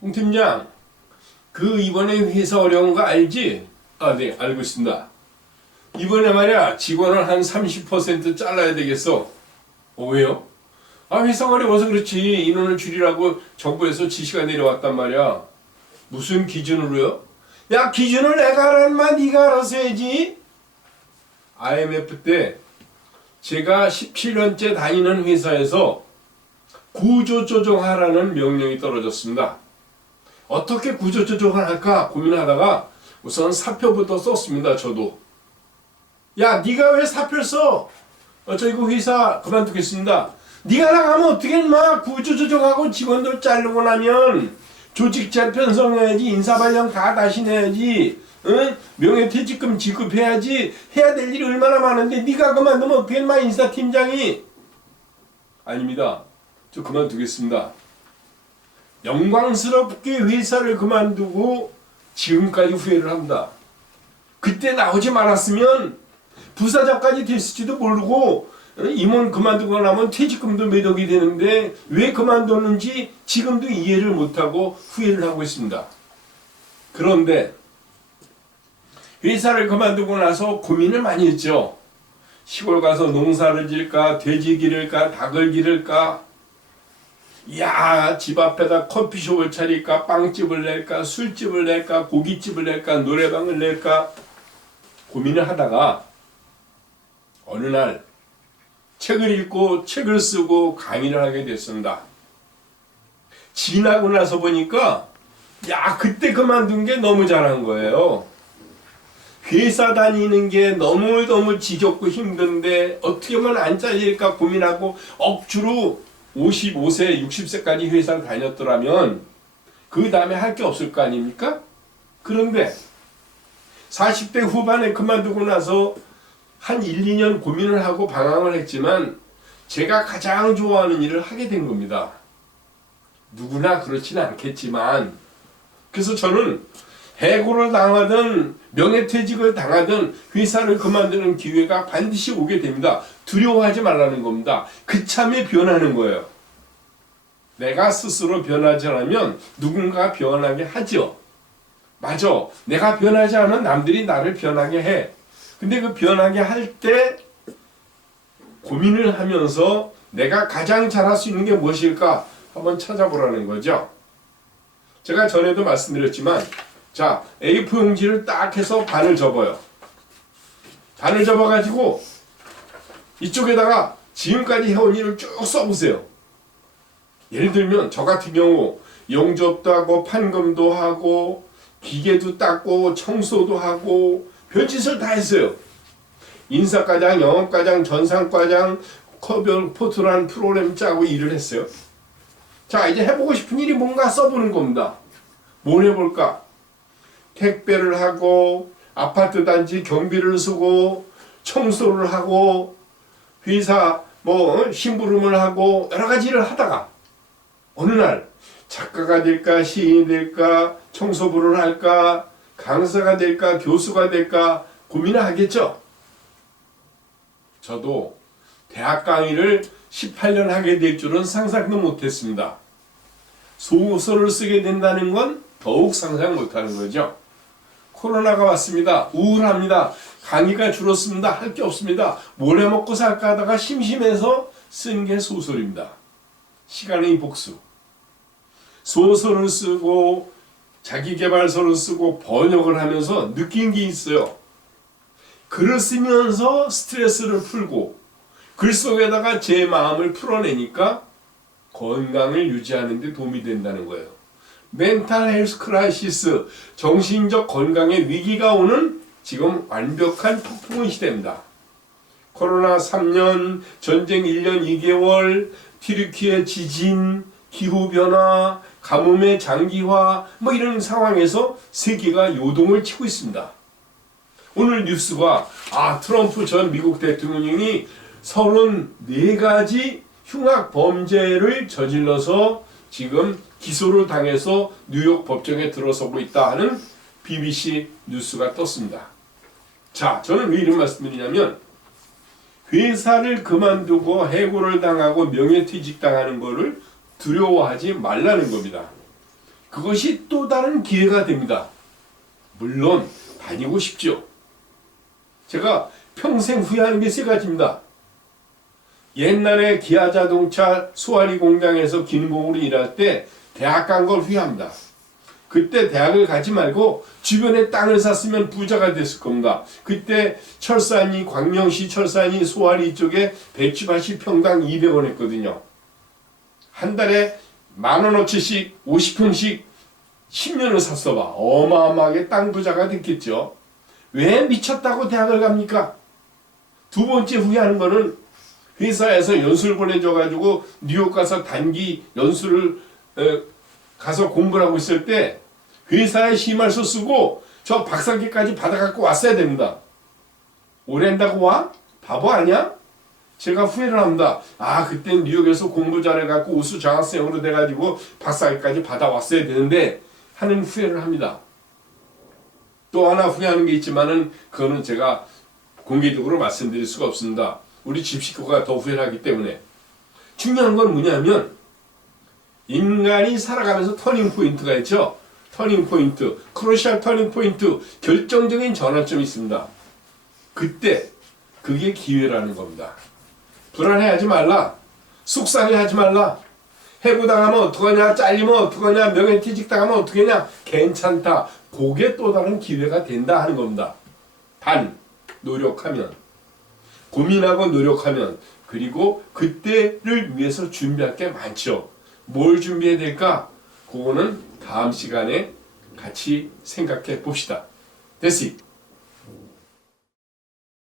홍 팀장, 이번에 회사 어려운 거 알지? 아, 네, 알고 있습니다. 이번에 말이야, 직원을 한 30% 잘라야 되겠어. 왜요? 아, 회사가 어려워서 그렇지. 인원을 줄이라고 정부에서 지시가 내려왔단 말이야. 무슨 기준으로요? 야, 기준을 내가 하라는 말 네가 알아서 해야지. IMF 때 제가 17년째 다니는 회사에서 구조조정하라는 명령이 떨어졌습니다. 어떻게 구조조정을 할까 고민하다가 우선 사표부터 썼습니다. 저도. 야, 네가 왜 사표를 써? 저 이거 회사 그만두겠습니다. 네가 나가면 어떻게 인마 구조조정하고 직원들 자르고 나면 조직잘 편성해야지, 인사발령 다 다시 내야지, 응? 명예퇴직금 지급해야지, 해야 될 일이 얼마나 많은데 네가 그만두면 어떻게 인마 인사팀장이. 아닙니다. 저 그만두겠습니다. 영광스럽게 회사를 그만두고 지금까지 후회를 합니다. 그때 나오지 말았으면 부사장까지 됐을지도 모르고 임원 그만두고 나면 퇴직금도 매덕이 되는데 왜 그만뒀는지 지금도 이해를 못하고 후회를 하고 있습니다. 그런데 회사를 그만두고 나서 고민을 많이 했죠. 시골 가서 농사를 지을까, 돼지 기를까, 닭을 기를까, 야, 집 앞에다 커피숍을 차릴까, 빵집을 낼까, 술집을 낼까, 고깃집을 낼까, 노래방을 낼까 고민을 하다가 어느 날 책을 읽고 책을 쓰고 강의를 하게 됐습니다. 지나고 나서 보니까 야, 그때 그만둔 게 너무 잘한 거예요. 회사 다니는 게 너무너무 지겹고 힘든데 어떻게 하면 안 잘릴까 고민하고 억지로 55세, 60세까지 회사를 다녔더라면 그 다음에 할 게 없을 거 아닙니까? 그런데 40대 후반에 그만두고 나서 한 1, 2년 고민을 하고 방황을 했지만 제가 가장 좋아하는 일을 하게 된 겁니다. 누구나 그렇지는 않겠지만 그래서 저는 해고를 당하든 명예퇴직을 당하든 회사를 그만두는 기회가 반드시 오게 됩니다. 두려워하지 말라는 겁니다. 그참에 변하는 거예요. 내가 스스로 변하지 않으면 누군가 변하게 하죠. 맞아. 내가 변하지 않으면 남들이 나를 변하게 해. 근데 그 변하게 할 때 고민을 하면서 내가 가장 잘할 수 있는 게 무엇일까 한번 찾아보라는 거죠. 제가 전에도 말씀드렸지만 자, A4 용지를 딱 해서 반을 접어요. 반을 접어가지고 이쪽에다가 지금까지 해온 일을 쭉 써보세요. 예를 들면 저 같은 경우 용접도 하고 판금도 하고 기계도 닦고 청소도 하고 별짓을 다 했어요. 인사과장, 영업과장, 전산과장, 커별 포트라는 프로그램 짜고 일을 했어요. 자, 이제 해보고 싶은 일이 뭔가 써보는 겁니다. 뭘 해볼까? 택배를 하고 아파트 단지 경비를 쓰고 청소를 하고 회사 심부름을 하고 여러 가지 일을 하다가 어느 날 작가가 될까, 시인이 될까, 청소부를 할까, 강사가 될까, 교수가 될까 고민을 하겠죠. 저도 대학 강의를 18년 하게 될 줄은 상상도 못했습니다. 소설을 쓰게 된다는 건 더욱 상상 못하는 거죠. 코로나가 왔습니다. 우울합니다. 강의가 줄었습니다. 할 게 없습니다. 뭘 해먹고 살까 하다가 심심해서 쓴 게 소설입니다. 시간의 복수. 소설을 쓰고 자기계발서를 쓰고 번역을 하면서 느낀 게 있어요. 글을 쓰면서 스트레스를 풀고 글 속에다가 제 마음을 풀어내니까 건강을 유지하는 데 도움이 된다는 거예요. 멘탈 헬스 크라이시스, 정신적 건강의 위기가 오는 지금 완벽한 폭풍의 시대입니다. 코로나 3년, 전쟁 1년 2개월, 튀르키예 지진, 기후변화, 가뭄의 장기화 이런 상황에서 세계가 요동을 치고 있습니다. 오늘 뉴스가 트럼프 전 미국 대통령이 34가지 흉악 범죄를 저질러서 지금 기소를 당해서 뉴욕 법정에 들어서고 있다 하는 BBC 뉴스가 떴습니다. 자, 저는 왜 이런 말씀드리냐면 회사를 그만두고 해고를 당하고 명예퇴직 당하는 것을 두려워하지 말라는 겁니다. 그것이 또 다른 기회가 됩니다. 물론 다니고 싶죠. 제가 평생 후회하는 게 세 가지입니다. 옛날에 기아자동차 수아리 공장에서 기능공으로 일할 때 대학 간 걸 후회합니다. 그때 대학을 가지 말고 주변에 땅을 샀으면 부자가 됐을 겁니다. 그때 철산이 광명시 철산이 소아리 쪽에 배추밭이 평당 200원 했거든요. 한 달에 10,000원어치씩 50평씩 10년을 샀어봐. 어마어마하게 땅 부자가 됐겠죠. 왜 미쳤다고 대학을 갑니까? 두 번째 후회하는 거는 회사에서 연수를 보내줘가지고 뉴욕 가서 단기 연수를 가서 공부를 하고 있을 때 회사에 심할서 쓰고 저 박사학위까지 받아갖고 왔어야 됩니다. 오랜다고 와? 바보 아니야? 제가 후회를 합니다. 아, 그땐 뉴욕에서 공부 잘해갖고 우수 장학생으로 돼가지고 박사학위까지 받아왔어야 되는데 하는 후회를 합니다. 또 하나 후회하는 게 있지만은 그거는 제가 공개적으로 말씀드릴 수가 없습니다. 우리 집 식구가 더 후회를 하기 때문에. 중요한 건 뭐냐면 인간이 살아가면서 터닝 포인트가 있죠. 터닝 포인트, 크루셜 터닝 포인트, 결정적인 전환점이 있습니다. 그때 그게 기회라는 겁니다. 불안해하지 말라. 속상해하지 말라. 해고당하면 어떡하냐, 잘리면 어떡하냐, 명예퇴직 당하면 어떡하냐, 괜찮다. 그게 또 다른 기회가 된다 하는 겁니다. 단 노력하면, 고민하고 노력하면, 그리고 그때를 위해서 준비할 게 많죠. 뭘 준비해야 될까? 그거는 다음 시간에 같이 생각해 봅시다. 됐지?